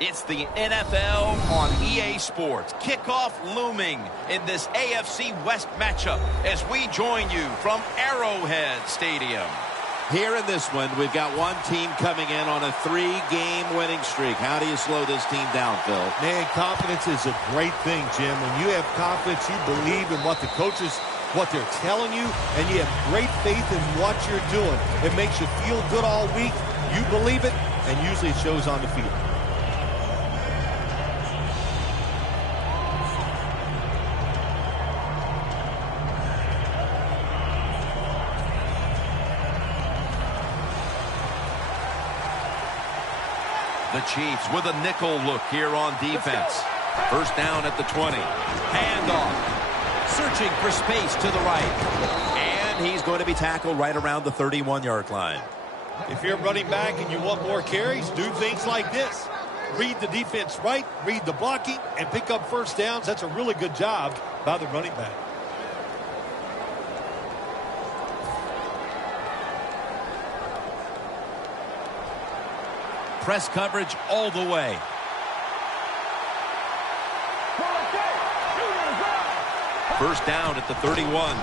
It's the NFL on EA Sports. Kickoff looming in this AFC West matchup as we join you from Arrowhead Stadium. Here in this one, we've got one team coming in on a 3-game winning streak. How do you slow this team down, Phil? Man, confidence is a great thing, Jim. When you have confidence, you believe in what the coaches, what they're telling you, and you have great faith in what you're doing. It makes you feel good all week. You believe it, and usually it shows on the field. The Chiefs with a nickel look here on defense. First down at the 20. Handoff. Searching for space to the right. And he's going to be tackled right around the 31-yard line. If you're running back and you want more carries, do things like this. Read the defense right, read the blocking, and pick up first downs. That's a really good job by the running back. Press coverage all the way. First down at the 31. And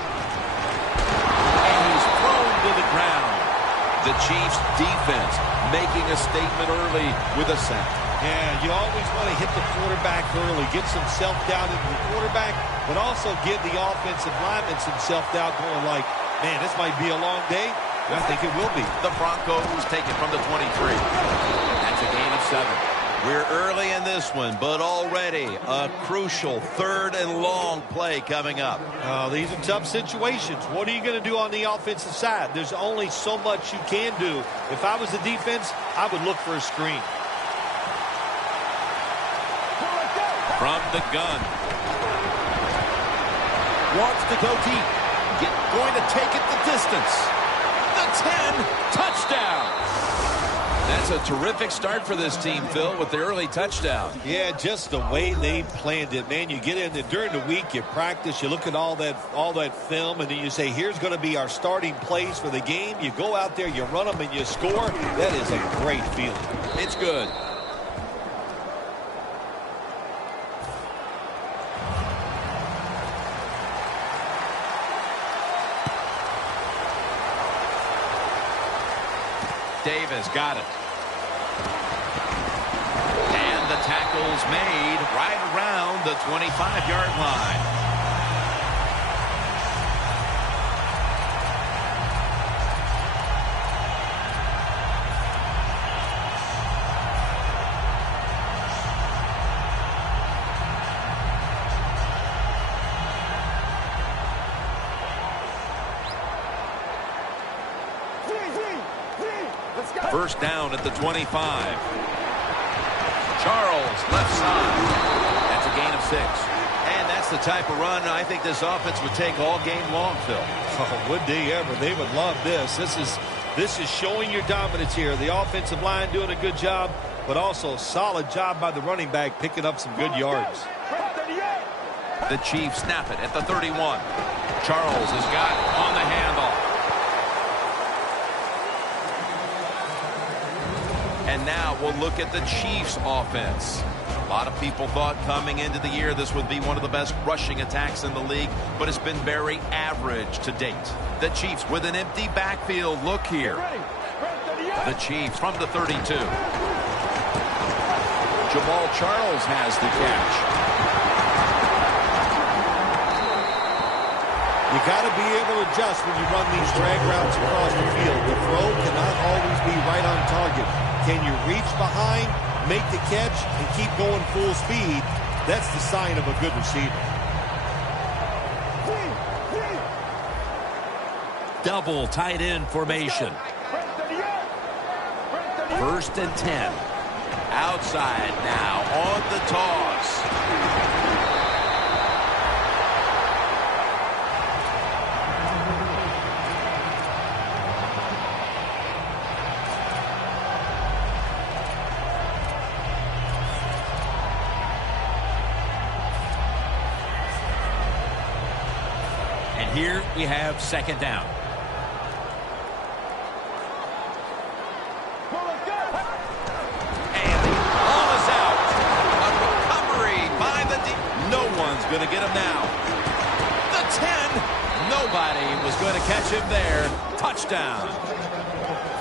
he's thrown to the ground. The Chiefs defense making a statement early with a sack. Yeah, you always want to hit the quarterback early, get some self-doubt into the quarterback, but also give the offensive linemen some self-doubt going like, man, this might be a long day. I think it will be. The Broncos take it from the 23. That's a gain of 7. We're early in this one, but already a crucial 3rd and long play coming up. These are tough situations. What are you going to do on the offensive side? There's only so much you can do. If I was the defense, I would look for a screen. From the gun. Wants to go deep. Going to take it the distance. The 10, touchdown. That's a terrific start for this team, Phil, with the early touchdown. Yeah, just the way they planned it, man. You get in there during the week, you practice, you look at all that film, and then you say, here's going to be our starting plays for the game. You go out there, you run them, and you score. That is a great feeling. It's good. Davis got it. And the tackle's made right around the 25-yard line. First down at the 25. Charles, left side. That's a gain of 6. And that's the type of run I think this offense would take all game long, Phil. Oh, would they ever? They would love this. This is showing your dominance here. The offensive line doing a good job, but also a solid job by the running back picking up some good yards. The Chiefs snap it at the 31. Charles has got it on the handoff. And now we'll look at the Chiefs offense. A lot of people thought coming into the year this would be one of the best rushing attacks in the league, but it's been very average to date. The Chiefs with an empty backfield look here. The Chiefs from the 32. Jamal Charles has the catch. You got to be able to adjust when you run these drag routes across the field. The throw cannot always be right on target. Can you reach behind, make the catch, and keep going full speed? That's the sign of a good receiver. Double tight end formation. First and 10. Outside now on the toss. Here we have second down. And the ball is out. going to get him now. The 10. Nobody was going to catch him there. Touchdown.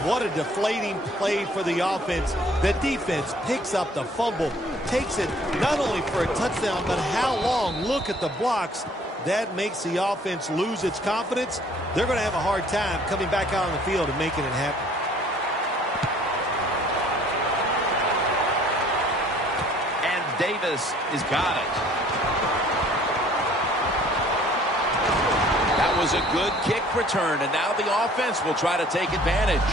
What a deflating play for the offense. The defense picks up the fumble, takes it not only for a touchdown, but how long? Look at the blocks. That makes the offense lose its confidence. They're going to have a hard time coming back out on the field and making it happen. And Davis has got it. That was a good kick return, and now the offense will try to take advantage.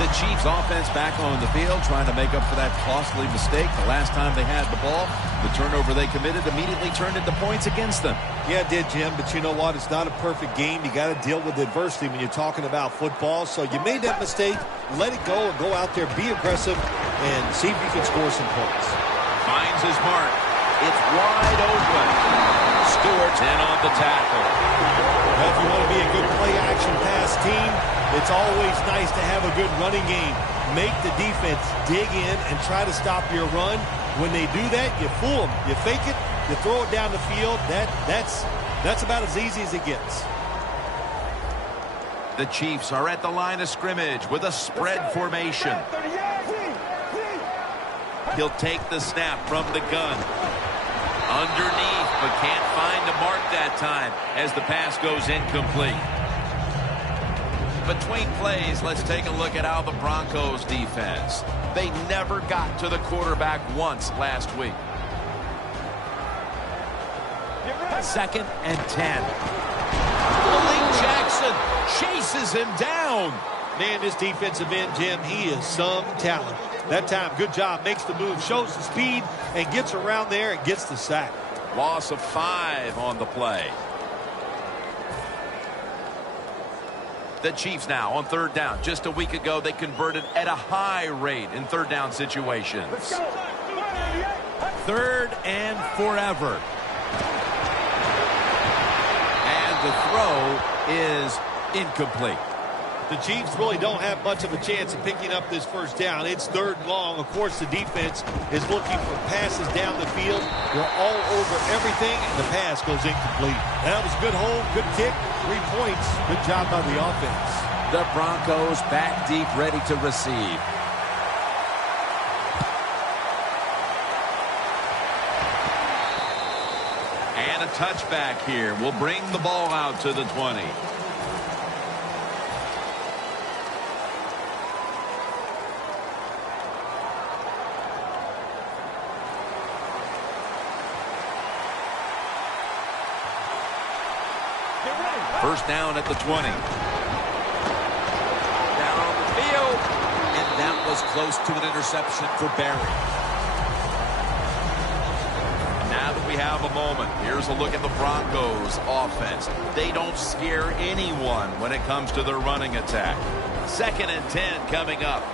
The Chiefs offense back on the field trying to make up for that costly mistake the last time they had the ball. The turnover they committed immediately turned into points against them. Yeah, it did, Jim, but you know what? It's not a perfect game. You got to deal with adversity when you're talking about football. So you made that mistake. Let it go and go out there, be aggressive, and see if you can score some points. Finds his mark. It's wide open. Stewart's in on the tackle. Well, if you want to be a good play-action pass team, it's always nice to have a good running game. Make the defense dig in and try to stop your run. When they do that, you fool them. You fake it, you throw it down the field. That's about as easy as it gets. The Chiefs are at the line of scrimmage with a spread formation. He'll take the snap from the gun. Underneath, but can't find the mark that time as the pass goes incomplete. Between plays, let's take a look at how the Broncos defense. They never got to the quarterback once last week. 2nd and 10. Malik Jackson chases him down. Man, this defensive end, Jim, he is some talent. That time, good job, makes the move, shows the speed, and gets around there and gets the sack. Loss of 5 on the play. The Chiefs now on 3rd down. Just a week ago, they converted at a high rate in 3rd down situations. 3rd and forever. And the throw is incomplete. The Chiefs really don't have much of a chance of picking up this 1st down. It's 3rd and long. Of course, the defense is looking for passes down the field. They're all over everything, and the pass goes incomplete. That was a good hold, good kick, 3 points. Good job by the offense. The Broncos back deep, ready to receive. And a touchback here will bring the ball out to the 20. First down at the 20. Down on the field. And that was close to an interception for Barry. Now that we have a moment, here's a look at the Broncos offense. They don't scare anyone when it comes to their running attack. 2nd and 10 coming up.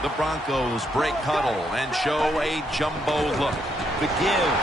The Broncos break huddle and show a jumbo look. The give.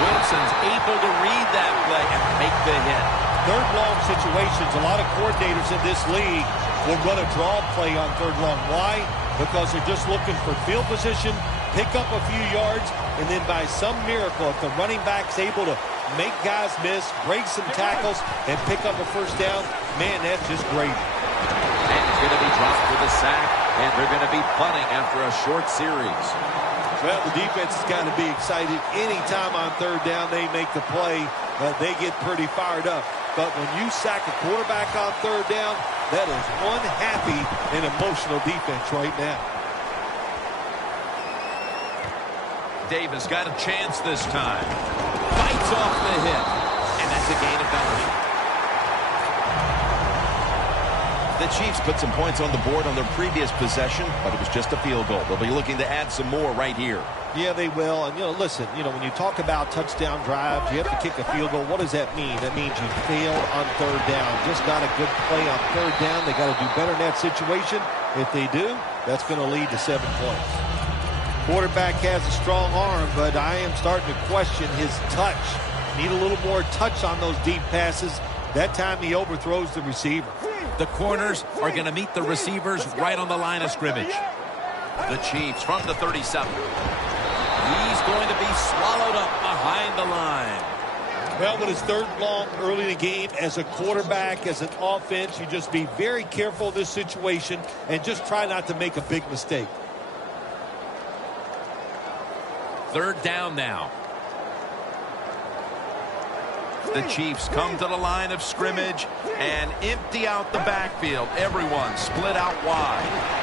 Wilson's able to read that play and make the hit. 3rd long situations. A lot of coordinators in this league will run a draw play on 3rd long. Why? Because they're just looking for field position, pick up a few yards, and then by some miracle, if the running back's able to make guys miss, break some tackles, and pick up a 1st down, man, that's just great. And it's going to be dropped for the sack, and they're going to be punting after a short series. Well, the defense has got to be excited. Anytime on 3rd down they make the play, they get pretty fired up. But when you sack a quarterback on 3rd down, that is one happy and emotional defense right now. Davis got a chance this time. Fights off the hit. And that's a gain of 9. The Chiefs put some points on the board on their previous possession, but it was just a field goal. They'll be looking to add some more right here. Yeah, they will. And, listen, when you talk about touchdown drives, you have to kick a field goal. What does that mean? That means you failed on 3rd down. Just not a good play on 3rd down. They got to do better in that situation. If they do, that's going to lead to 7 points. Quarterback has a strong arm, but I am starting to question his touch. Need a little more touch on those deep passes. That time he overthrows the receiver. The corners are going to meet the receivers right on the line of scrimmage. The Chiefs from the 37. He's going to be swallowed up behind the line. Well, when it's third and long early in the game, as a quarterback, as an offense, you just be very careful in this situation and just try not to make a big mistake. Third down now. The Chiefs come to the line of scrimmage and empty out the backfield. Everyone split out wide.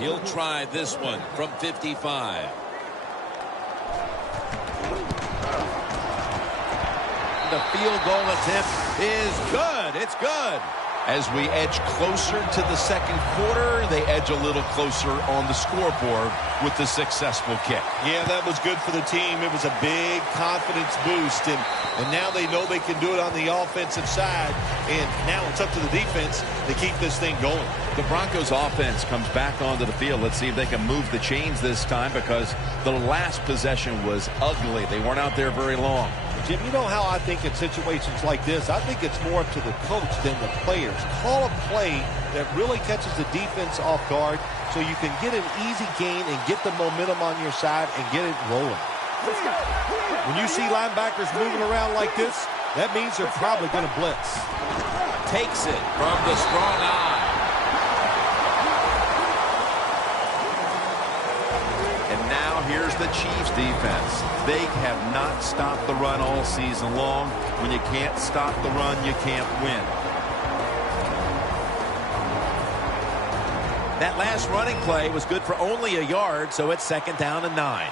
He'll try this one from 55. The field goal attempt is good. It's good. As we edge closer to the second quarter, they edge a little closer on the scoreboard with the successful kick. Yeah, that was good for the team. It was a big confidence boost, and now they know they can do it on the offensive side, and now it's up to the defense to keep this thing going. The Broncos offense comes back onto the field. Let's see if they can move the chains this time, because the last possession was ugly. They weren't out there very long. Jim, you know how I think in situations like this, I think it's more up to the coach than the players. Call a play that really catches the defense off guard so you can get an easy gain and get the momentum on your side and get it rolling. When you see linebackers moving around like this, that means they're probably going to blitz. Takes it from the strong eye. Here's the Chiefs defense. They have not stopped the run all season long. When you can't stop the run, you can't win. That last running play was good for only a yard, so it's 2nd down and 9.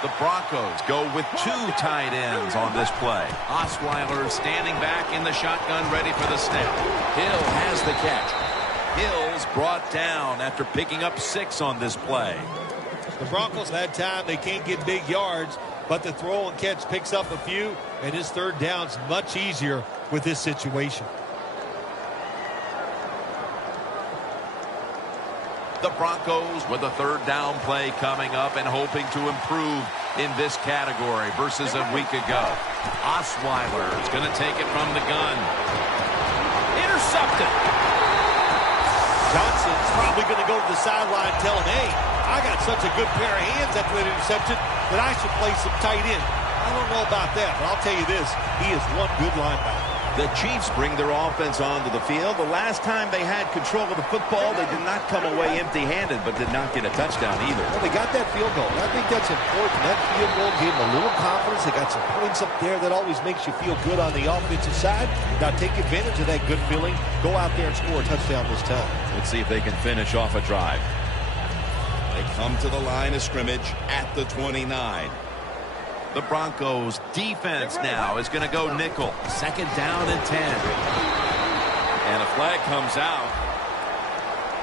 The Broncos go with 2 tight ends on this play. Osweiler standing back in the shotgun, ready for the snap. Hill has the catch. Hill's brought down after picking up 6 on this play. The Broncos had time. They can't get big yards, but the throw and catch picks up a few, and his third down's much easier with this situation. The Broncos with a 3rd down play coming up and hoping to improve in this category versus a week ago. Osweiler is going to take it from the gun. Intercepted. Johnson's probably going to go to the sideline and tell him, hey, I got such a good pair of hands after that interception that I should play some tight end. I don't know about that, but I'll tell you this, he is one good linebacker. The Chiefs bring their offense onto the field. The last time they had control of the football, they did not come away empty-handed, but did not get a touchdown either. Well, they got that field goal. I think that's important. That field goal gave them a little confidence. They got some points up there. That always makes you feel good on the offensive side. Now take advantage of that good feeling. Go out there and score a touchdown this time. Let's see if they can finish off a drive. They come to the line of scrimmage at the 29. The Broncos defense now is going to go nickel. 2nd down and 10. And a flag comes out.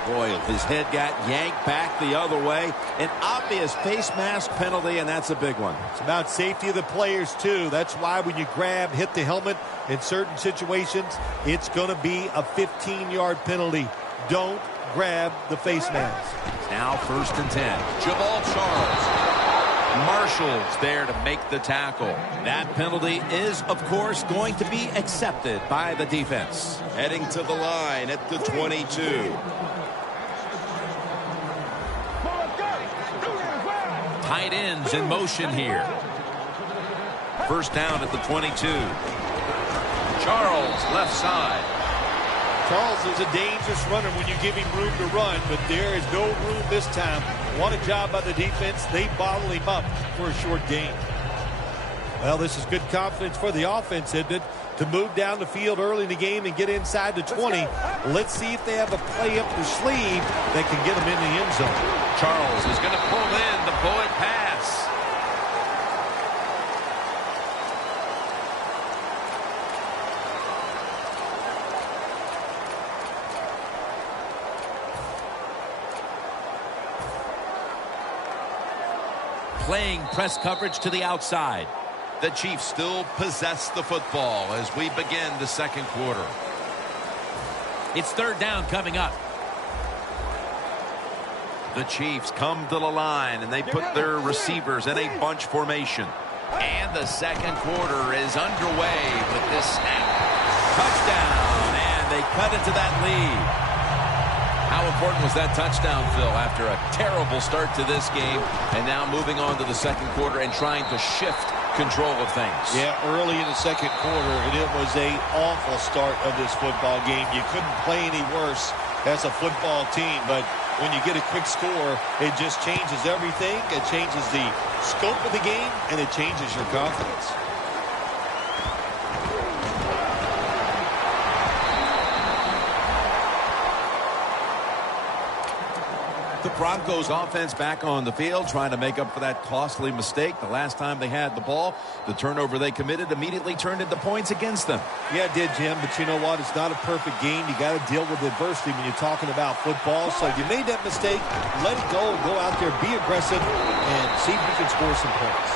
Boy, his head got yanked back the other way. An obvious face mask penalty, and that's a big one. It's about safety of the players, too. That's why when you grab, hit the helmet in certain situations, it's going to be a 15-yard penalty. Don't grab the face mask. Now 1st and 10. Jamal Charles. Marshall's there to make the tackle. That penalty is, of course, going to be accepted by the defense. Heading to the line at the 22. Tight ends in motion here. 1st down at the 22. Charles, left side. Charles is a dangerous runner when you give him room to run, but there is no room this time. What a job by the defense. They bottle him up for a short gain. Well, this is good confidence for the offense, isn't it? To move down the field early in the game and get inside the 20. Let's see if they have a play up their sleeve that can get them in the end zone. Charles is going to pull in the bullet pass. Playing press coverage to the outside. The Chiefs still possess the football as we begin the second quarter. It's 3rd down coming up. The Chiefs come to the line and they put their receivers in a bunch formation. And the second quarter is underway with this snap. Touchdown, and they cut into that lead. How important was that touchdown, Phil, after a terrible start to this game and now moving on to the second quarter and trying to shift control of things? Yeah, early in the second quarter, and it was an awful start of this football game. You couldn't play any worse as a football team, but when you get a quick score, it just changes everything. It changes the scope of the game, and it changes your confidence. The Broncos offense back on the field trying to make up for that costly mistake. The last time they had the ball, the turnover they committed immediately turned into points against them. Yeah, it did, Jim, but you know what? It's not a perfect game. You got to deal with adversity when you're talking about football. So you made that mistake, let it go, and go out there, be aggressive, and see if you can score some points.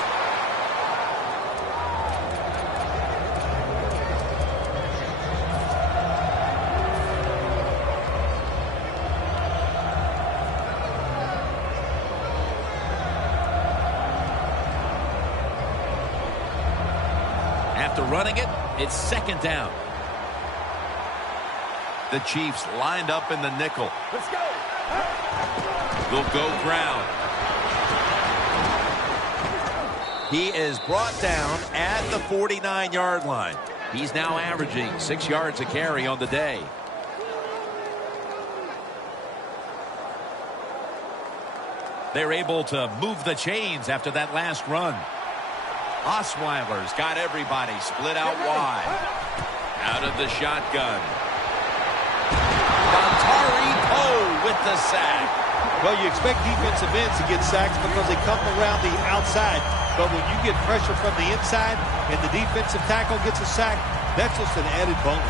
After running it, it's second down. The Chiefs lined up in the nickel. Let's go. They'll go ground. He is brought down at the 49-yard line. He's now averaging 6 yards a carry on the day. They're able to move the chains after that last run. Osweiler's got everybody split out wide. Out of the shotgun. Montari Poe with the sack. Well, you expect defensive ends to get sacks because they come around the outside. But when you get pressure from the inside and the defensive tackle gets a sack, that's just an added bonus.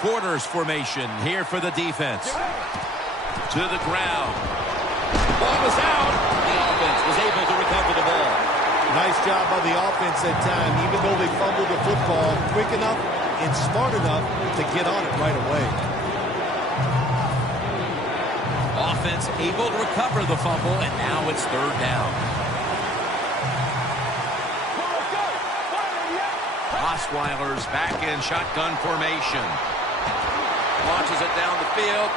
Quarters formation here for the defense. To the ground. Ball was out. The offense was able to recover the ball. Nice job by the offense that time, even though they fumbled the football quick enough and smart enough to get on it right away. Offense able to recover the fumble, and now it's third down. Osweiler's back in shotgun formation. Launches it down the field.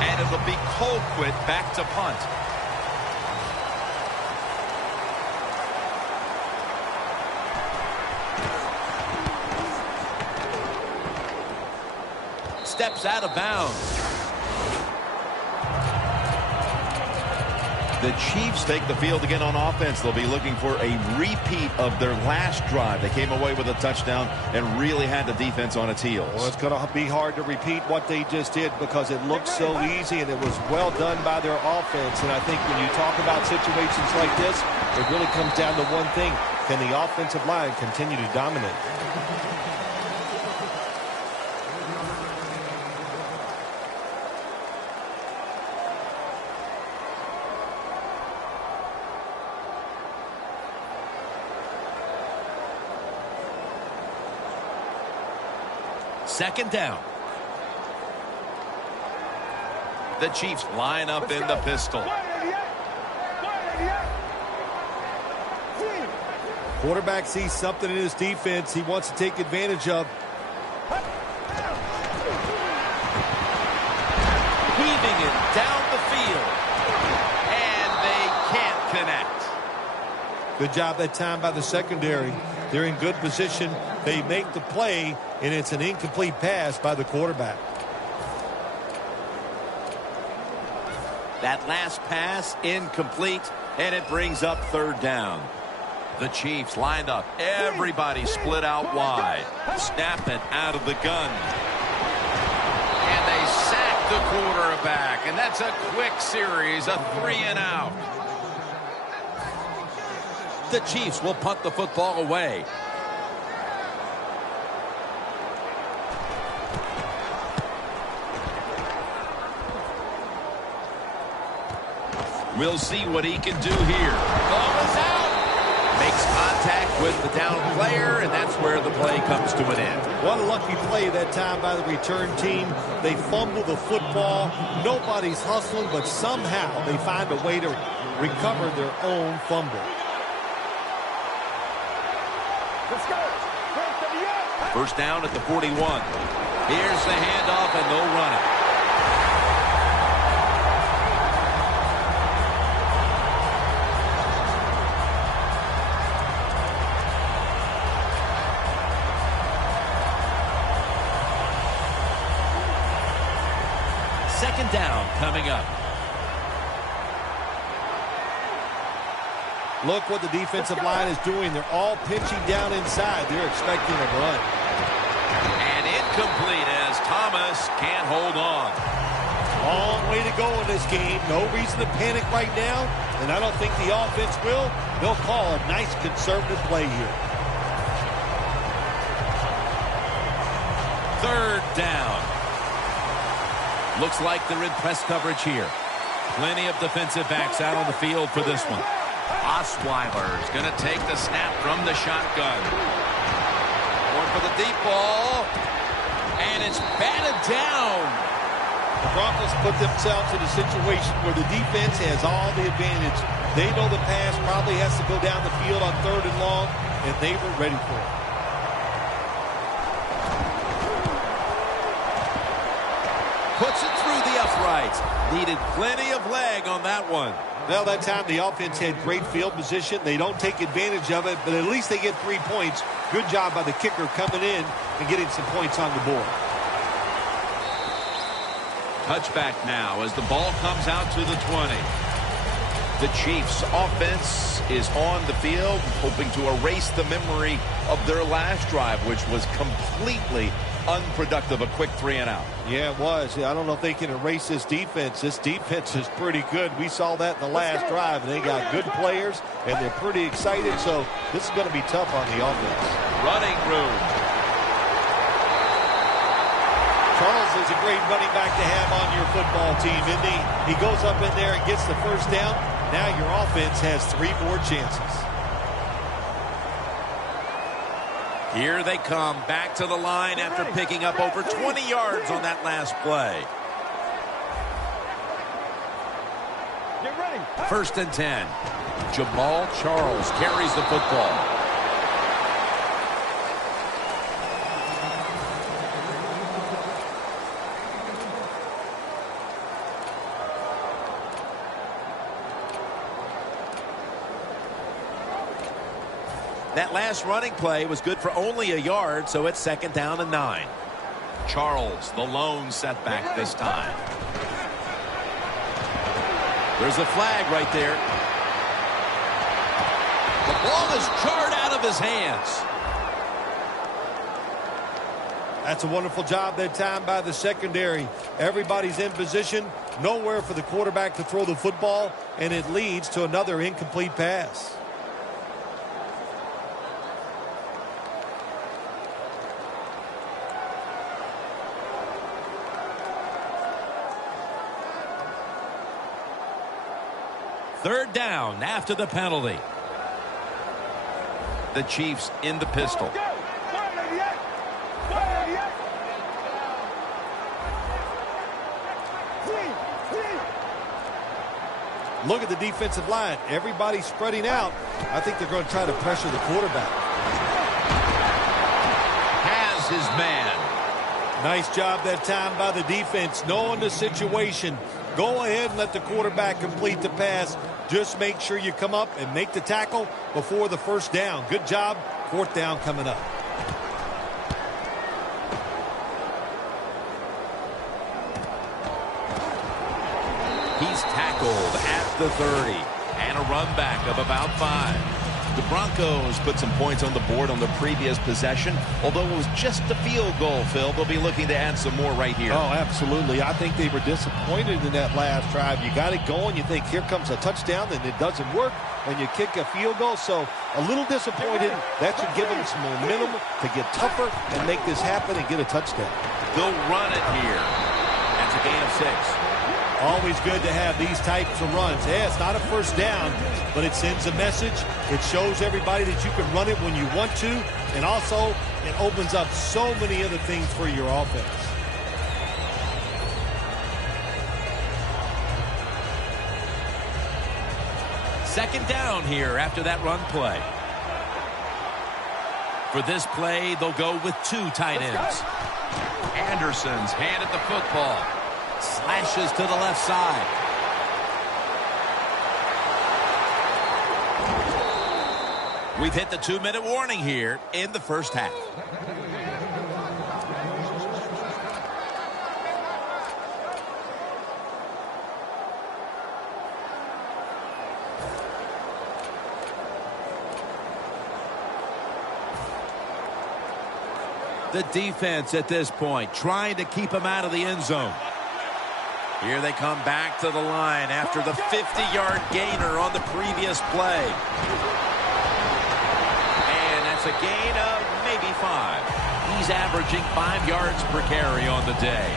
And it'll be Colquitt back to punt. Steps out of bounds. The Chiefs take the field again on offense. They'll be looking for a repeat of their last drive. They came away with a touchdown and really had the defense on its heels. Well, it's going to be hard to repeat what they just did because it looked so easy and it was well done by their offense. And I think when you talk about situations like this, it really comes down to one thing. Can the offensive line continue to dominate? Second down. The Chiefs line up in the pistol. Quarterback sees something in his defense he wants to take advantage of. Weaving it down the field. And they can't connect. Good job that time by the secondary. They're in good position. They make the play, and it's an incomplete pass by the quarterback. That last pass incomplete, and it brings up third down. The Chiefs lined up. Everybody split out wide. Snap it out of the gun. And they sack the quarterback, and that's a quick series, a 3-and-out. The Chiefs will punt the football away. We'll see what he can do here. Ball is out. Makes contact contact with the down player, and that's where the play comes to an end. What a lucky play that time by the return team. They fumble the football. Nobody's hustling, but somehow they find a way to recover their own fumble. Let's go. First down at the 41. Here's the handoff, and they'll run it. Second down coming up. Look what the defensive line is doing. They're all pinching down inside. They're expecting a run. And incomplete as Thomas can't hold on. Long way to go in this game. No reason to panic right now, and I don't think the offense will. They'll call a nice conservative play here. Third down. Looks like they're in press coverage here. Plenty of defensive backs out on the field for this one. Osweiler's going to take the snap from the shotgun. Going for the deep ball. And it's batted down. The Broncos put themselves in a situation where the defense has all the advantage. They know the pass probably has to go down the field on 3rd and long, and they were ready for it. Puts it through the uprights. Needed plenty of leg on that one. Well, that time the offense had great field position. They don't take advantage of it, but at least they get 3 points. Good job by the kicker coming in and getting some points on the board. Touchback now as the ball comes out to the 20. The Chiefs offense is on the field, hoping to erase the memory of their last drive, which was completely unproductive, a quick 3-and-out. Yeah, it was. I don't know if they can erase this defense. This defense is pretty good. We saw that in the last drive, and they got good players, and they're pretty excited, so this is going to be tough on the offense. Running room. Charles is a great running back to have on your football team, isn't he? He goes up in there and gets the first down. Now your offense has 3 more chances. Here they come back to the line after picking up over 20 yards on that last play. Get ready. First and 10. Jamal Charles carries the football. That last running play was good for only a yard, so it's 2nd down and 9. Charles, the lone setback this time. There's a flag right there. The ball is jarred out of his hands. That's a wonderful job that time by the secondary. Everybody's in position, nowhere for the quarterback to throw the football, and it leads to another incomplete pass. Third down after the penalty. The Chiefs in the pistol. Look at the defensive line. Everybody's spreading out. I think they're going to try to pressure the quarterback. Has his man. Nice job that time by the defense, knowing the situation. Go ahead and let the quarterback complete the pass. Just make sure you come up and make the tackle before the first down. Good job. 4th down coming up. He's tackled at the 30. And a run back of about 5. The Broncos put some points on the board on the previous possession. Although it was just a field goal, Phil, they'll be looking to add some more right here. Oh, absolutely. I think they were disappointed in that last drive. You got it going. You think, here comes a touchdown, and it doesn't work, and you kick a field goal. So a little disappointed. That should give them some momentum to get tougher and make this happen and get a touchdown. They'll run it here. That's a gain of 6. Always good to have these types of runs. Yeah, it's not a first down, but it sends a message. It shows everybody that you can run it when you want to, and also it opens up so many other things for your offense. Second down here after that run play. For this play, they'll go with two tight ends. Anderson's handed the football. Slashes to the left side. We've hit the 2-minute warning here in the first half. The defense at this point trying to keep him out of the end zone. Here they come back to the line after the 50-yard gainer on the previous play. And that's a gain of maybe 5. He's averaging 5 yards per carry on the day.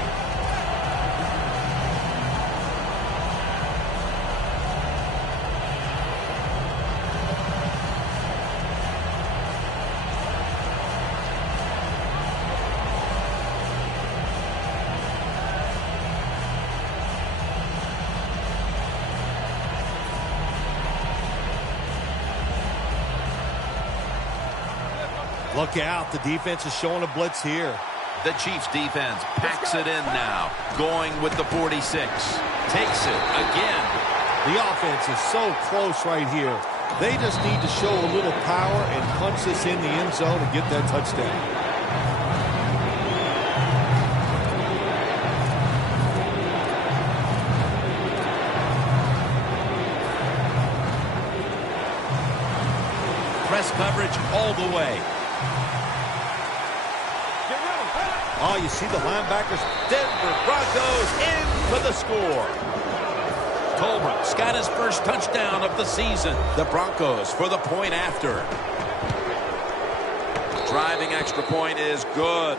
Look out. The defense is showing a blitz here. The Chiefs defense packs it in now. Going with the 46. Takes it again. The offense is so close right here. They just need to show a little power and punch this in the end zone and get that touchdown. Press coverage all the way. Oh, you see the linebackers. Denver Broncos in for the score. Tolbert's got his first touchdown of the season. The Broncos for the point after. Driving extra point is good.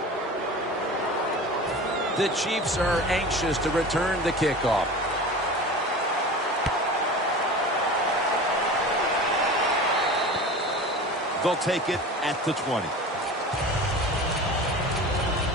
The Chiefs are anxious to return the kickoff. They'll take it at the 20.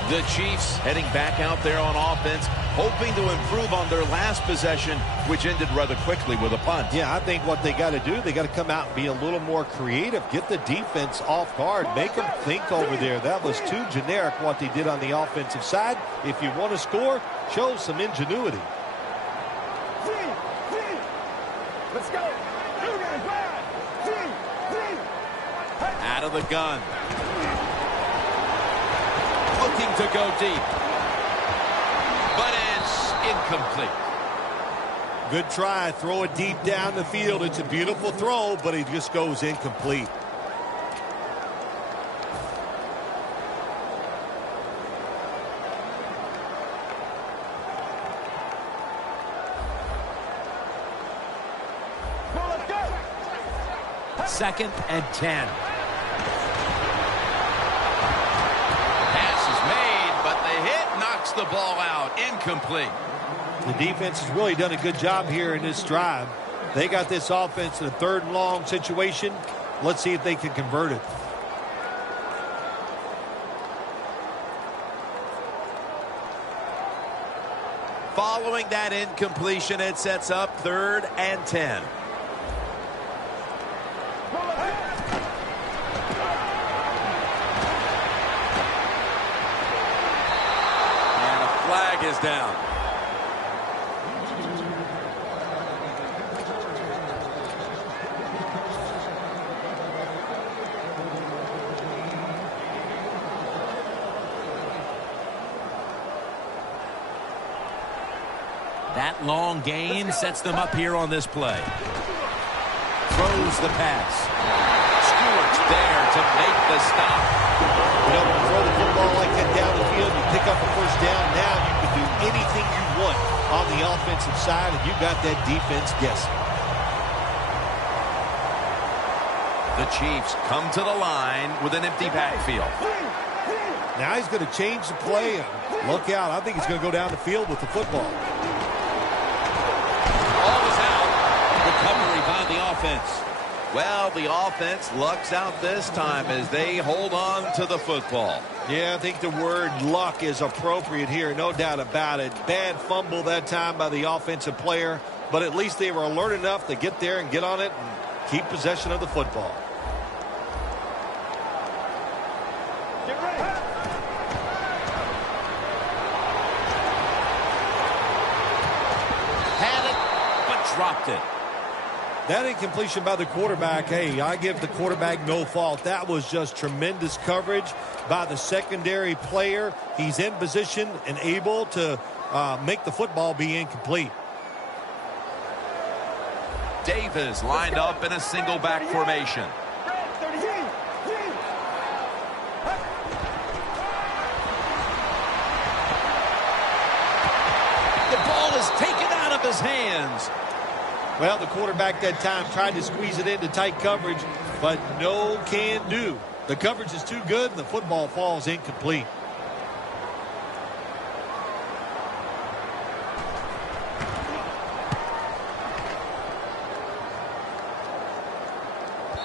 The Chiefs heading back out there on offense, hoping to improve on their last possession, which ended rather quickly with a punt. Yeah, I think what they got to do, they got to come out and be a little more creative. Get the defense off guard. Make them think over there. That was too generic what they did on the offensive side. If you want to score, show some ingenuity. Let's go. Out of the gun. Looking to go deep. But it's incomplete. Good try. Throw it deep down the field. It's a beautiful throw, but it just goes incomplete. Second and 10. The ball out, incomplete. The defense has really done a good job here in this drive. They got this offense in a 3rd and long situation. Let's see if they can convert it. Following that incompletion, it sets up 3rd and 10. Flag is down. That long gain sets them up here on this play. Throws the pass. Stewart's there to make the stop. You know, when you throw the football like that down the field, you pick up a first down. Now you can do anything you want on the offensive side, and you got that defense guessing. The Chiefs come to the line with an empty backfield. Now he's going to change the play. And look out. I think he's going to go down the field with the football. offense. Well, the offense lucks out this time as they hold on to the football. Yeah, I think the word luck is appropriate here, no doubt about it. Bad fumble that time by the offensive player, but at least they were alert enough to get there and get on it and keep possession of the football. Get ready. Had it, but dropped it. That incompletion by the quarterback, hey, I give the quarterback no fault. That was just tremendous coverage by the secondary player. He's in position and able to make the football be incomplete. Davis lined up in a single back formation. The ball is taken out of his hands. Well, the quarterback that time tried to squeeze it into tight coverage, but no can do. The coverage is too good, and the football falls incomplete.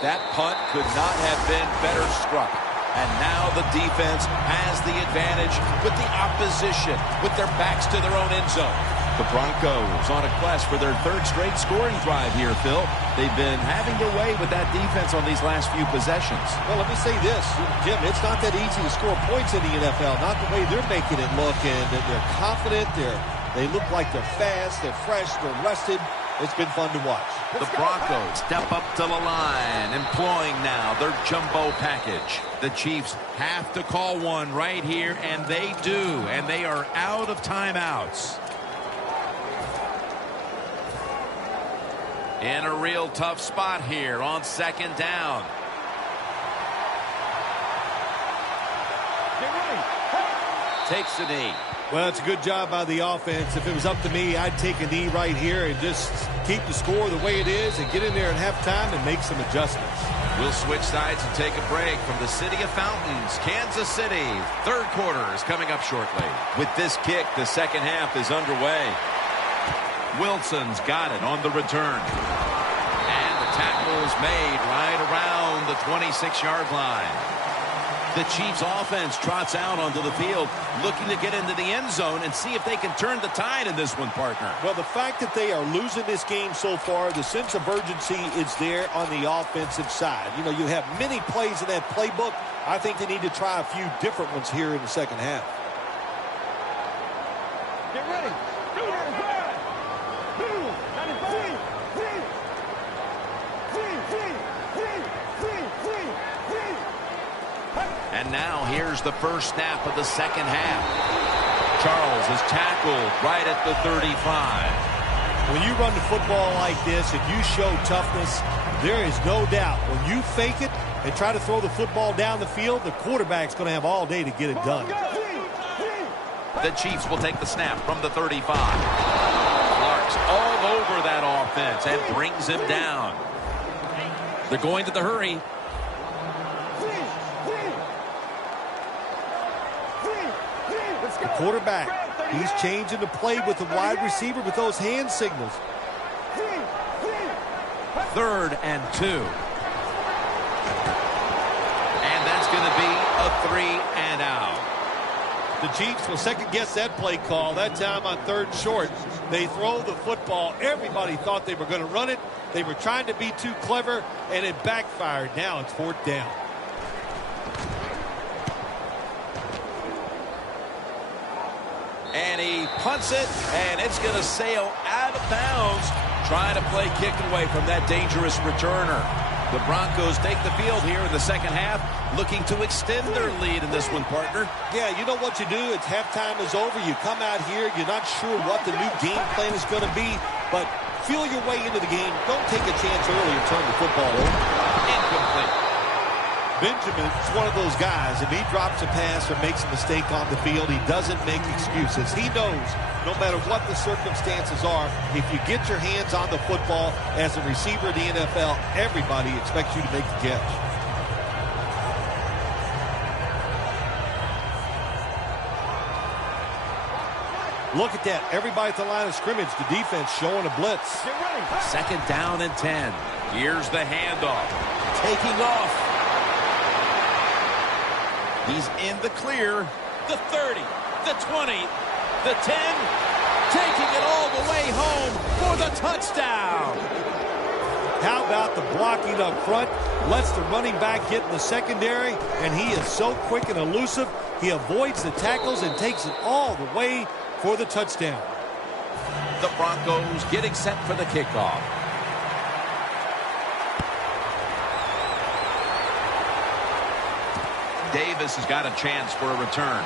That punt could not have been better struck. And now the defense has the advantage with the opposition, with their backs to their own end zone. The Broncos on a quest for their third straight scoring drive here, Phil. They've been having their way with that defense on these last few possessions. Well, let me say this, Jim, it's not that easy to score points in the NFL, not the way they're making it look, and they're confident, they look like they're fast, they're fresh, they're rested. It's been fun to watch. The Broncos step up to the line, employing now their jumbo package. The Chiefs have to call one right here, and they do, and they are out of timeouts. In a real tough spot here on second down. Takes a knee. Well, it's a good job by the offense. If it was up to me, I'd take a knee right here and just keep the score the way it is and get in there at halftime and make some adjustments. We'll switch sides and take a break from the City of Fountains, Kansas City. Third quarter is coming up shortly. With this kick, the second half is underway. Wilson's got it on the return. And the tackle is made right around the 26-yard line. The Chiefs offense trots out onto the field, looking to get into the end zone and see if they can turn the tide in this one, partner. Well, the fact that they are losing this game so far, the sense of urgency is there on the offensive side. You know, you have many plays in that playbook. I think they need to try a few different ones here in the second half. Get ready. And now here's the first snap of the second half. Charles is tackled right at the 35. When you run the football like this and you show toughness, there is no doubt when you fake it and try to throw the football down the field, the quarterback's going to have all day to get it done. The Chiefs will take the snap from the 35. Clark's all over that offense and brings him down. They're going to the hurry. The quarterback, he's changing the play with the wide receiver with those hand signals. 3rd and 2. And that's going to be a 3 and out. The Chiefs will second guess that play call. That time on 3rd short, they throw the football. Everybody thought they were going to run it. They were trying to be too clever, and it backfired. Now it's 4th down. And he punts it, and it's going to sail out of bounds, trying to play kick away from that dangerous returner. The Broncos take the field here in the second half, looking to extend their lead in this one, partner. Yeah, you know what you do? It's halftime is over. You come out here, you're not sure what the new game plan is going to be, but feel your way into the game. Don't take a chance early and turn the football over. Incomplete. Benjamin's one of those guys. If he drops a pass or makes a mistake on the field, he doesn't make excuses. He knows no matter what the circumstances are, if you get your hands on the football as a receiver in the NFL, everybody expects you to make the catch. Look at that. Everybody at the line of scrimmage, the defense showing a blitz. 2nd down and 10. Here's the handoff. Taking off. He's in the clear. The 30, the 20, the 10. Taking it all the way home for the touchdown. How about the blocking up front? Lets the running back get in the secondary, and he is so quick and elusive. He avoids the tackles and takes it all the way for the touchdown. The Broncos getting set for the kickoff. Davis has got a chance for a return.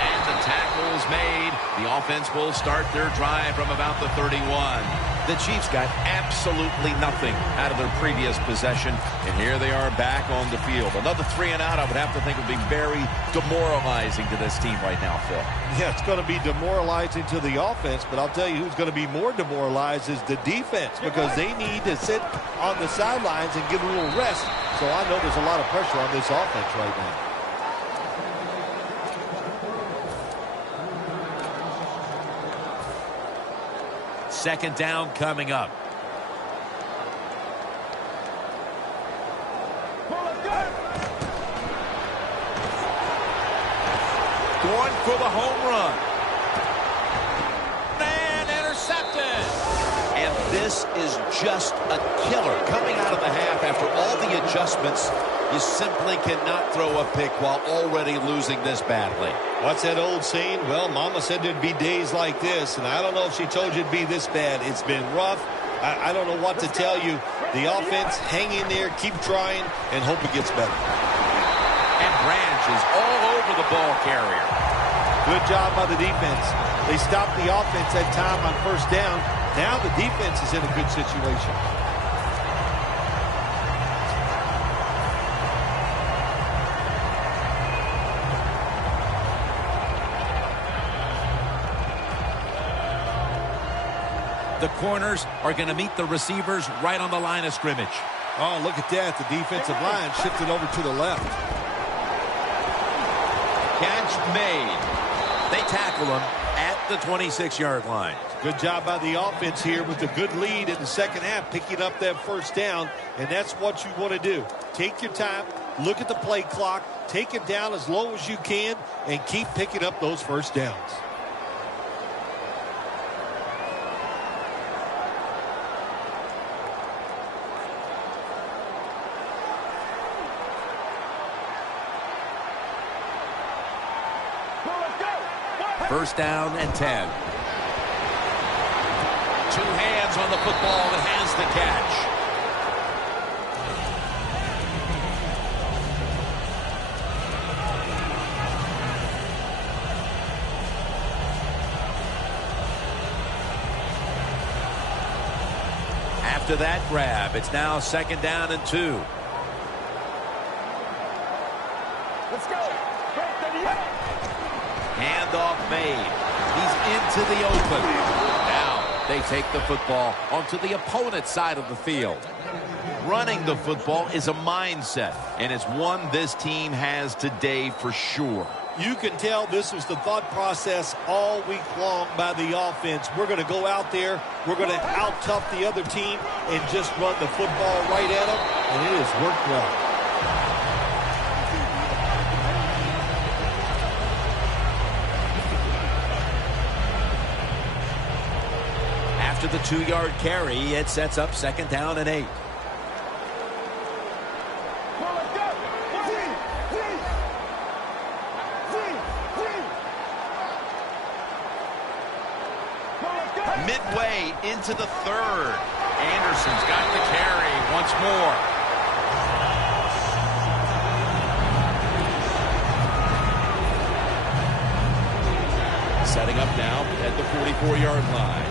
And the tackle is made. The offense will start their drive from about the 31. The Chiefs got absolutely nothing out of their previous possession, and here they are back on the field. Another 3 and out, I would have to think, would be very demoralizing to this team right now, Phil. Yeah, it's going to be demoralizing to the offense, but I'll tell you who's going to be more demoralized is the defense, because they need to sit on the sidelines and get a little rest. So I know there's a lot of pressure on this offense right now. Second down coming up. Going for the home run. And intercepted. And this is just a killer. Coming out of the half after all the adjustments, you simply cannot throw a pick while already losing this badly. What's that old saying? Well, Mama said there'd be days like this, and I don't know if she told you it'd be this bad. It's been rough. I don't know what to tell you. The offense, hang in there, keep trying, and hope it gets better. And Branch is all over the ball carrier. Good job by the defense. They stopped the offense that time on first down. Now the defense is in a good situation. The corners are going to meet the receivers right on the line of scrimmage. Oh, look at that. The defensive line shifted over to the left. Catch made. They tackle him at the 26-yard line. Good job by the offense here with a good lead in the second half, picking up that first down, and that's what you want to do. Take your time, look at the play clock, take it down as low as you can, and keep picking up those first downs. First down and 10. Two hands on the football and has the catch. After that grab, it's now second down and 2. Let's go. Handoff made. He's into the open. Now they take the football onto the opponent's side of the field. Running the football is a mindset, and it's one this team has today for sure. You can tell this was the thought process all week long by the offense. We're going to go out there, we're going to out-tough the other team and just run the football right at them, and it has worked well. After the 2-yard carry, it sets up second down and 8. Midway into the third. Anderson's got the carry once more. Setting up now at the 44-yard line.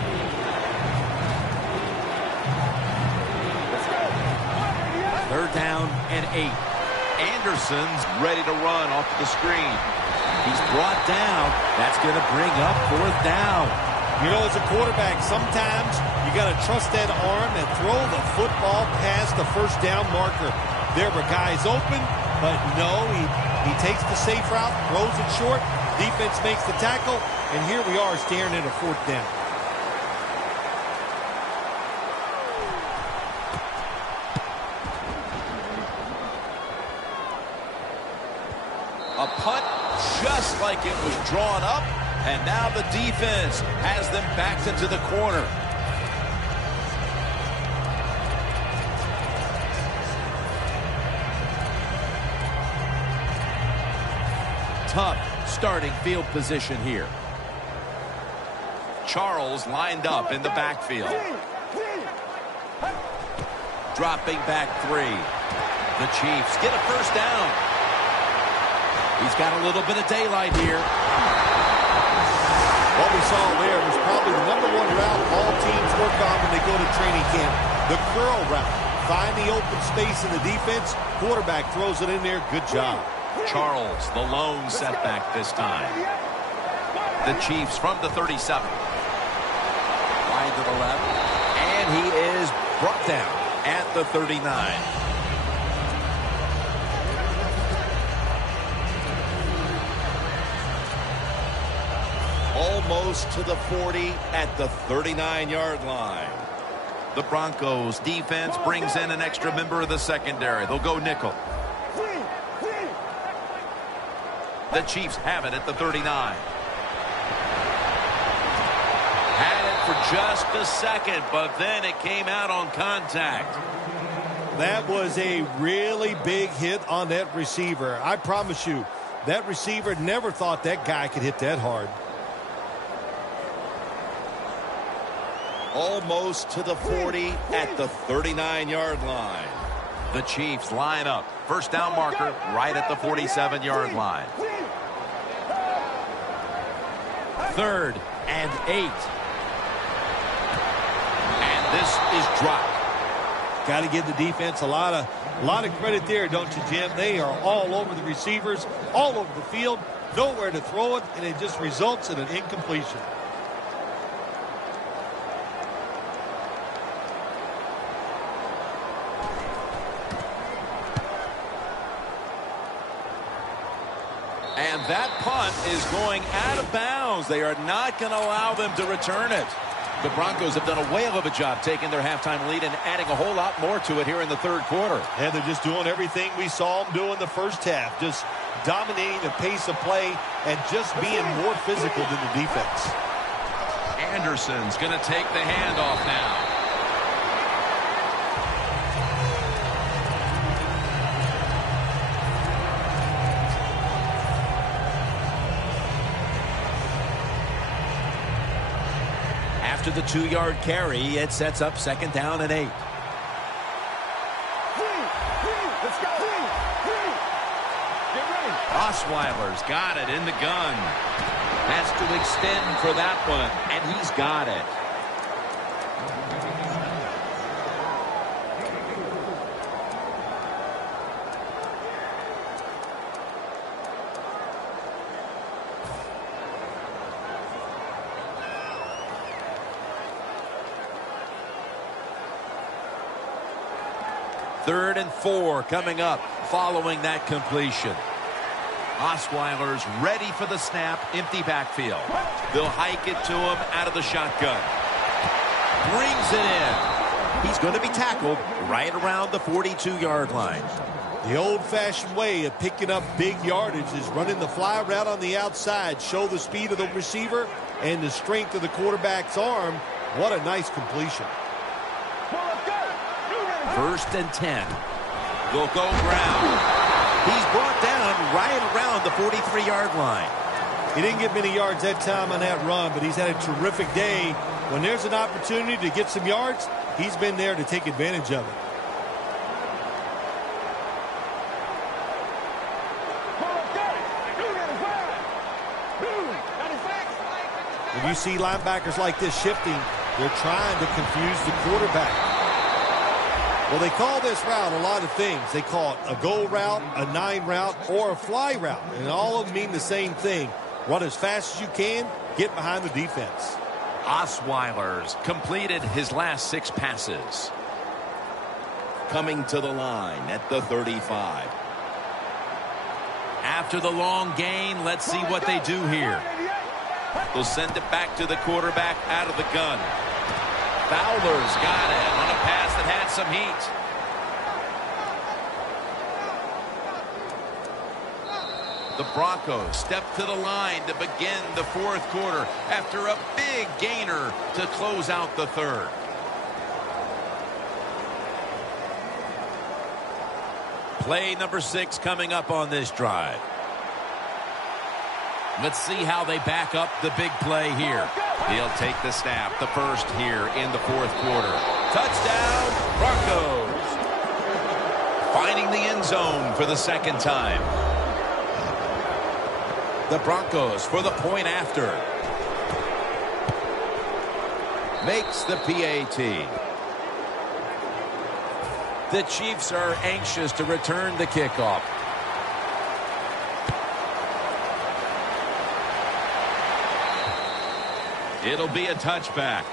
Third down and 8. Anderson's ready to run off the screen. He's brought down. That's going to bring up fourth down. You know, as a quarterback, sometimes you got to trust that arm and throw the football past the first down marker. There were guys open, but no, he takes the safe route, throws it short. Defense makes the tackle, and here we are staring at a fourth down. A punt just like it was drawn up, and now the defense has them backed into the corner. Tough starting field position here. Charles lined up in the backfield. Dropping back 3. The Chiefs get a first down. He's got a little bit of daylight here. What we saw there was probably the #1 route all teams work on when they go to training camp. The curl route. Find the open space in the defense. Quarterback throws it in there. Good job. Charles, the lone setback this time. The Chiefs from the 37. Wide to the left. And he is brought down at the 39. Almost to the 40 at the 39-yard line. The Broncos defense brings in an extra member of the secondary. They'll go nickel. The Chiefs have it at the 39. Had it for just a second, but then it came out on contact. That was a really big hit on that receiver. I promise you, that receiver never thought that guy could hit that hard. Almost to the 40 at the 39-yard line. The Chiefs line up. First down marker right at the 47-yard line. 3rd and 8. And this is dropped. Got to give the defense a lot of credit there, don't you, Jim? They are all over the receivers, all over the field, nowhere to throw it, and it just results in an incompletion. And that punt is going out of bounds. They are not going to allow them to return it. The Broncos have done a whale of a job taking their halftime lead and adding a whole lot more to it here in the 3rd quarter. And they're just doing everything we saw them do in the first half. Just dominating the pace of play and just being more physical than the defense. Anderson's going to take the handoff now. After the 2-yard carry, it sets up 2nd down and 8. Let's go. Get ready. Osweiler's got it in the gun. Has to extend for that one, and he's got it. Third and 4 coming up following that completion. Osweiler's ready for the snap, empty backfield. They'll hike it to him out of the shotgun. Brings it in. He's going to be tackled right around the 42-yard line. The old-fashioned way of picking up big yardage is running the fly route on the outside. Show the speed of the receiver and the strength of the quarterback's arm. What a nice completion. 1st and 10. They'll go ground. He's brought down right around the 43-yard line. He didn't get many yards that time on that run, but he's had a terrific day. When there's an opportunity to get some yards, he's been there to take advantage of it. When you see linebackers like this shifting, they're trying to confuse the quarterback. Well, they call this route a lot of things. They call it a go route, a 9 route, or a fly route. And all of them mean the same thing. Run as fast as you can, get behind the defense. Osweiler's completed his last 6 passes. Coming to the line at the 35. After the long gain, let's see what they do here. They'll send it back to the quarterback out of the gun. Fowler's got it on a pass that had some heat. The Broncos step to the line to begin the fourth quarter after a big gainer to close out the third. Play number 6 coming up on this drive. Let's see how they back up the big play here. He'll take the snap, the first here in the fourth quarter. Touchdown, Broncos. Finding the end zone for the second time. The Broncos for the point after. Makes the PAT. The Chiefs are anxious to return the kickoff. It'll be a touchback.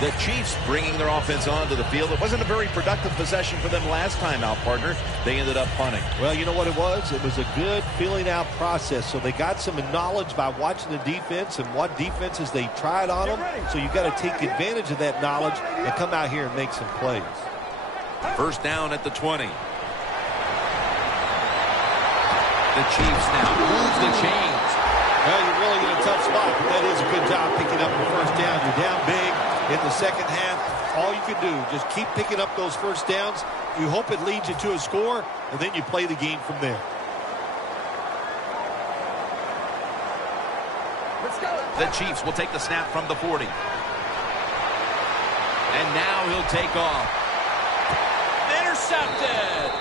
The Chiefs bringing their offense onto the field. It wasn't a very productive possession for them last time out, partner. They ended up punting. Well, you know what it was? It was a good filling out process. So they got some knowledge by watching the defense and what defenses they tried on them. So you've got to take advantage of that knowledge and come out here and make some plays. First down at the 20. The Chiefs now move the chains. Well, you're really in a tough spot, but that is a good job picking up the first down. You're down big in the second half. All you can do, just keep picking up those first downs. You hope it leads you to a score, and then you play the game from there. Let's go. The Chiefs will take the snap from the 40. And now he'll take off. Intercepted.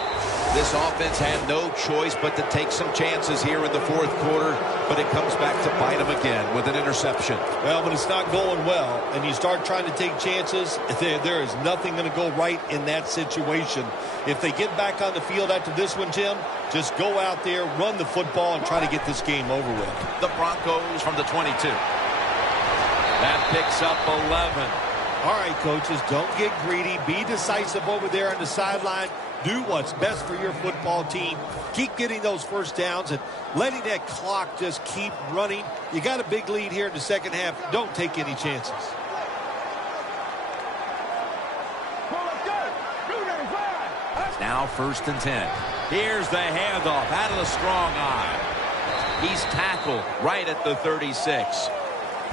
This offense had no choice but to take some chances here in the fourth quarter, but it comes back to bite them again with an interception. Well, when it's not going well and you start trying to take chances, there is nothing going to go right in that situation. If they get back on the field after this one, Jim, just go out there, run the football, and try to get this game over with. The Broncos from the 22. That picks up 11. All right, coaches, don't get greedy. Be decisive over there on the sideline. Do what's best for your football team. Keep getting those first downs and letting that clock just keep running. You got a big lead here in the second half. Don't take any chances. Now first and 10. Here's the handoff out of the strong eye. He's tackled right at the 36.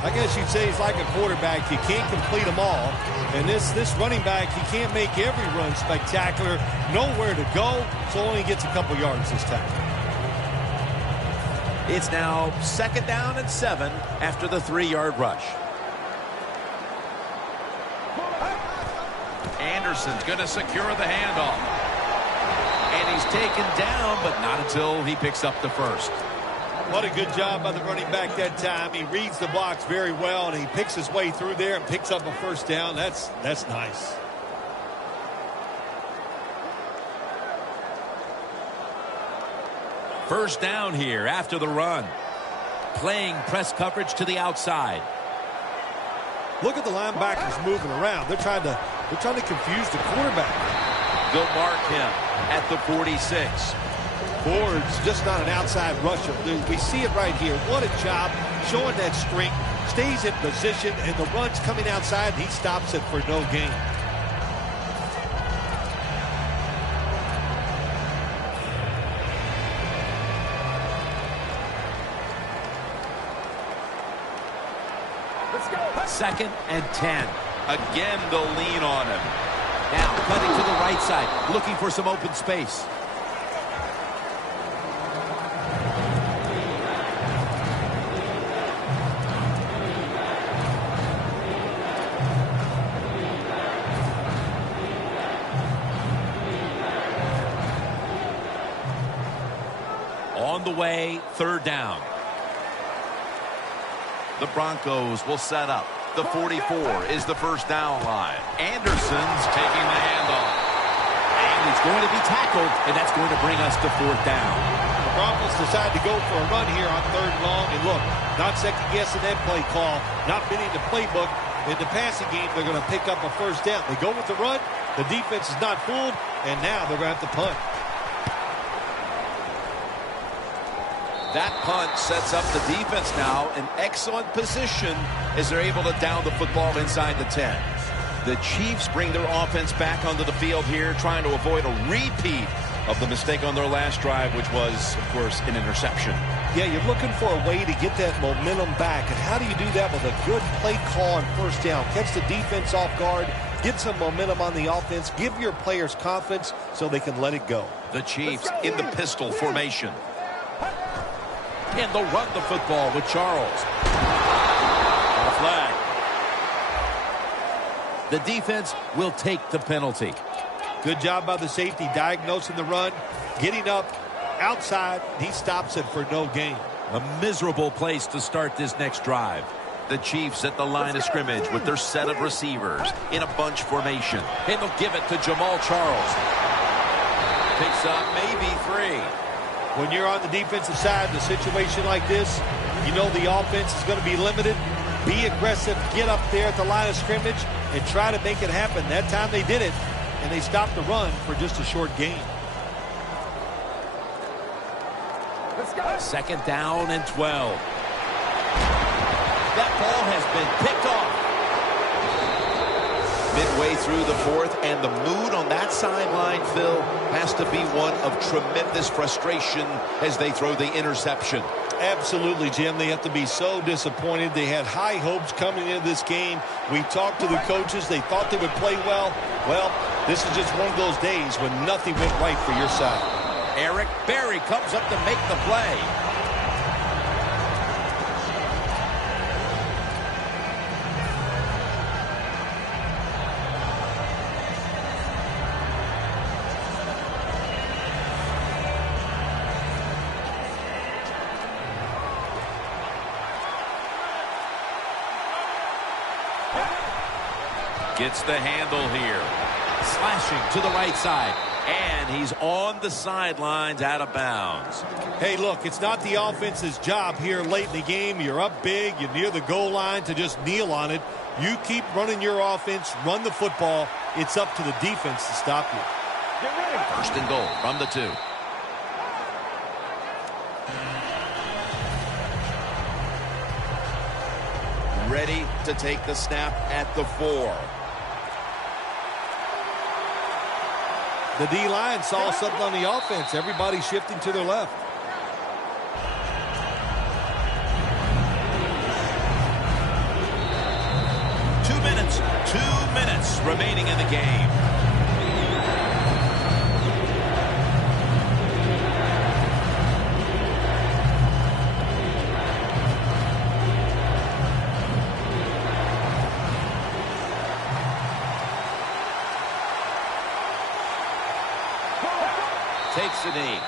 I guess you'd say he's like a quarterback. You can't complete them all. And this running back, he can't make every run spectacular. Nowhere to go, so only gets a couple yards this time. It's now second down and 7 after the 3-yard rush. Anderson's going to secure the handoff. And he's taken down, but not until he picks up the first. What a good job by the running back that time. He reads the box very well, and he picks his way through there and picks up a first down. That's nice. First down here after the run. Playing press coverage to the outside. Look at the linebackers moving around. They're trying to confuse the quarterback. They'll mark him at the 46. Ford's just not an outside rusher. We see it right here. What a job showing that strength. Stays in position, and the run's coming outside, and he stops it for no gain. Let's go. Second and 10. Again, they'll lean on him. Now cutting to the right side, looking for some open space. On the way, third down. The Broncos will set up. The 44 is the first down line. Anderson's taking the handoff. And he's going to be tackled, and that's going to bring us to fourth down. The Broncos decide to go for a run here on third and long. And look, not second-guessing that play call, not been in the playbook. In the passing game, they're going to pick up a first down. They go with the run. The defense is not fooled, and now they're going to have to punt. That punt sets up the defense now in excellent position as they're able to down the football inside the 10. The Chiefs bring their offense back onto the field here, trying to avoid a repeat of the mistake on their last drive, which was, of course, an interception. Yeah, you're looking for a way to get that momentum back. And how do you do that with a good play call on first down? Catch the defense off guard, get some momentum on the offense, give your players confidence so they can let it go. The Chiefs in the pistol formation. And they'll run the football with Charles. On a flag. The defense will take the penalty. Good job by the safety diagnosing the run, getting up outside. He stops it for no gain. A miserable place to start this next drive. The Chiefs at the line of scrimmage with their set of receivers in a bunch formation. And they'll give it to Jamal Charles. Picks up maybe 3. When you're on the defensive side in a situation like this, you know the offense is going to be limited. Be aggressive, get up there at the line of scrimmage, and try to make it happen. That time they did it, and they stopped the run for just a short gain. Let's go. Second down and 12. That ball has been picked off. Midway through the fourth, and the mood on that sideline, Phil, has to be one of tremendous frustration as they throw the interception. Absolutely, Jim. They have to be so disappointed. They had high hopes coming into this game. We talked to the coaches. They thought they would play well. Well, this is just one of those days when nothing went right for your side. Eric Berry comes up to make the play. Gets the handle here. Slashing to the right side. And he's on the sidelines out of bounds. Hey, look, it's not the offense's job here late in the game. You're up big. You're near the goal line to just kneel on it. You keep running your offense, run the football. It's up to the defense to stop you. Get ready. First and goal from the 2. Ready to take the snap at the 4. The D-line saw something on the offense. Everybody shifting to their left. Two minutes remaining in the game. Takes a knee.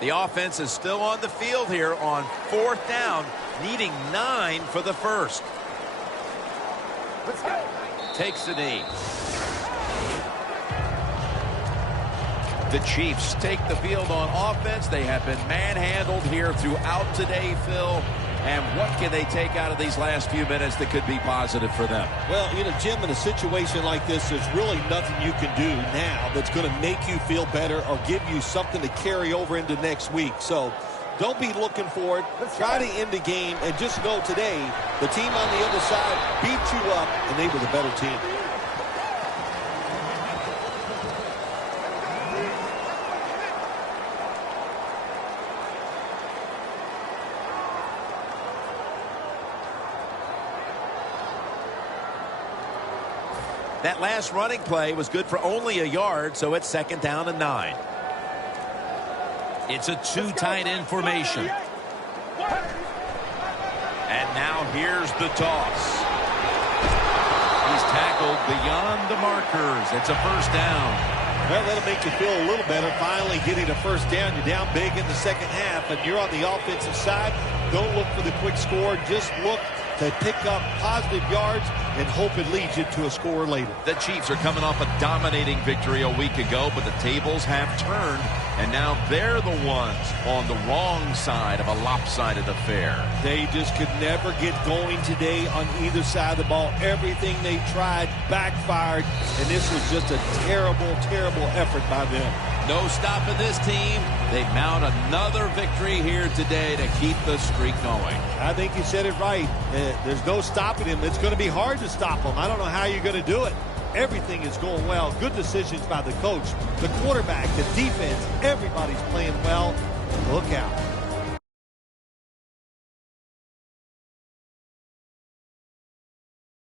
The offense is still on the field here on 4th down, needing 9 for the first. Let's go. Takes the knee. The Chiefs take the field on offense. They have been manhandled here throughout today, Phil. And what can they take out of these last few minutes that could be positive for them? Well, you know, Jim, in a situation like this, there's really nothing you can do now that's going to make you feel better or give you something to carry over into next week. So don't be looking for it. Try to end the game, and just know today the team on the other side beat you up, and they were the better team. That last running play was good for only a yard, so it's 2nd down and 9. It's a 2 tight end formation. And now here's the toss. He's tackled beyond the markers. It's a 1st down. Well, that'll make you feel a little better. Finally getting a first down. You're down big in the second half, and you're on the offensive side. Don't look for the quick score. Just look to pick up positive yards and hope it leads you to a score later. The Chiefs are coming off a dominating victory a week ago, but the tables have turned, and now they're the ones on the wrong side of a lopsided affair. They just could never get going today on either side of the ball. Everything they tried backfired, and this was just a terrible, terrible effort by them. No stopping this team. They mount another victory here today to keep the streak going. I think you said it right. There's no stopping him. It's going to be hard to stop him. I don't know how you're going to do it. Everything is going well. Good decisions by the coach, the quarterback, the defense. Everybody's playing well. Look out.